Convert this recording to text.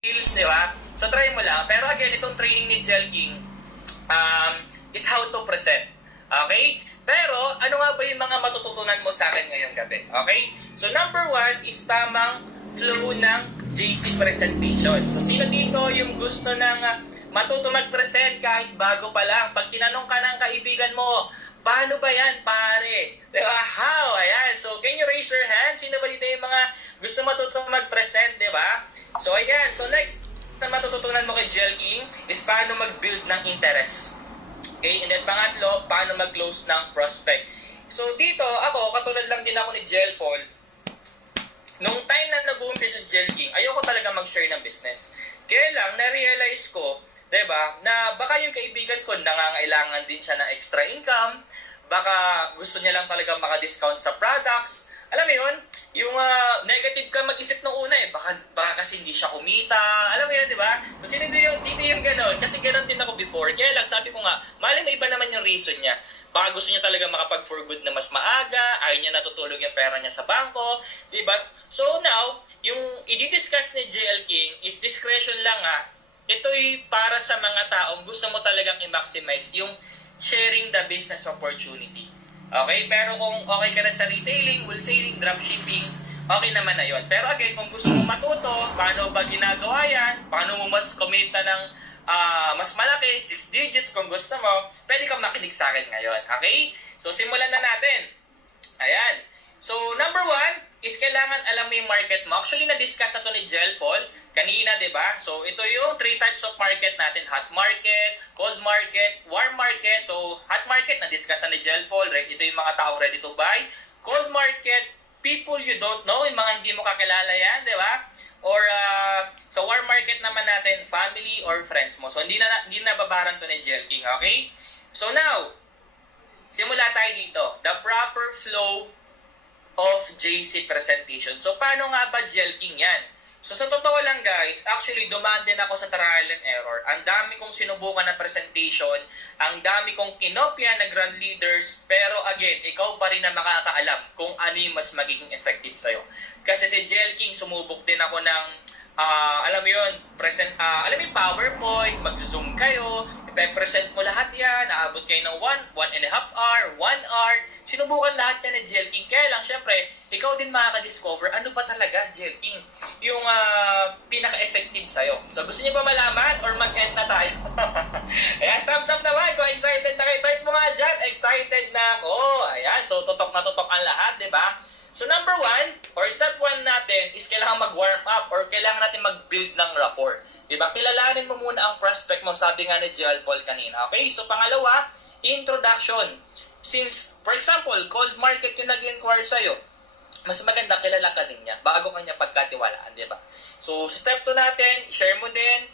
skills, di ba? So, try mo lang. Pero again, itong training ni Jel King is how to present. Okay? Pero, ano nga ba yung mga matututunan mo sa akin ngayong gabi? Okay? So, number 1 is tamang flow ng JC presentation. So, sino dito yung gusto ng matuto mag-present kahit bago pa lang? Pag tinanong ka ng kaibigan mo, paano ba yan, pare? Diba? How? Ayan. So, can you raise your hand? Sino ba dito yung mga gusto matuto mag-present, diba? So, ayan. So, next na matututunan mo kay Jel King is paano mag-build ng interest. Okay? And then, pangatlo, paano mag-close ng prospect. So, dito, ako, katulad lang din ako ni Jel Paul, nung time na nag-uumpisa si Jel King, ayoko talaga mag-share ng business. Kaya lang, na-realize ko, diba, na baka yung kaibigan ko nangangailangan din siya ng extra income, baka gusto niya lang talaga maka-discount sa products. Alam mo yun, yung negative ka mag-isip nung una baka kasi hindi siya kumita. Alam mo yun, di ba? Kasi dito yung gano'n. Kasi gano'n din ako before. Kaya lang, sabi ko nga, mali na iba naman yung reason niya. Baka gusto niya talaga makapag-for good na mas maaga, ayaw niya natutulog yung pera niya sa bangko, di ba? So now, yung i-discuss ni JL King is discretion lang ito'y para sa mga taong gusto mo talagang i-maximize yung sharing the business opportunity. Okay? Pero kung okay ka na sa retailing, wholesaling, dropshipping, okay naman na yun. Pero again, kung gusto mo matuto, paano ba ginagawa yan, paano mo mas kumita ng mas malaki, 6 digits kung gusto mo, pwede kang makinig sa akin ngayon. Okay? So, simulan na natin. Ayan. So, number 1 is kailangan alam mo yung market mo. Actually, na-discuss na to ni Jel Paul kanina, di ba? So, ito yung 3 types of market natin. Hot market, cold market, warm market. So, hot market, na-discuss na ni Jel Paul. Ito yung mga taong ready to buy. Cold market, people you don't know, yung mga hindi mo kakilala yan, di ba? Or sa warm market naman natin, family or friends mo. So, hindi na babaran to ni Jel King, okay? So, now, simula tayo dito. The proper flow of JC presentation. So, paano nga ba Jel King yan? So, sa totoo lang guys, actually, dumaan din ako sa trial and error. Ang dami kong sinubukan na presentation, ang dami kong kinopya na grand leaders, pero again, ikaw pa rin na makakaalam kung ano yung mas magiging effective sa'yo. Kasi si Jel King, sumubok din ako ng, alam mo yun, alam mo yung PowerPoint, mag-zoom kayo, ipe-present mo lahat yan, naabot kayo ng 1.5 hour, 1 hour, sinubukan lahat yan ni Jel King. Kaya lang, syempre, ikaw din makaka-discover ano ba talaga, Jel King, yung pinaka-effective sa'yo. So, gusto niyo ba malaman or mag-end na tayo? Ayan, thumbs up naman kung excited na kayo. Type mo nga dyan, excited na ako. Ayan, so tutok na tutok ang lahat, di ba? So, number 1, or step 1 natin is kailangan mag-warm up or kailangan natin mag-build ng rapport. Diba? Kilalanin mo muna ang prospect mo, sabi nga ni Jel Paul kanina. Okay? So, pangalawa, introduction. Since, for example, cold market yung nag-inquire sa'yo, mas maganda kilala ka din niya bago kanya pagkatiwalaan, diba? So, sa step 2 natin, share mo din,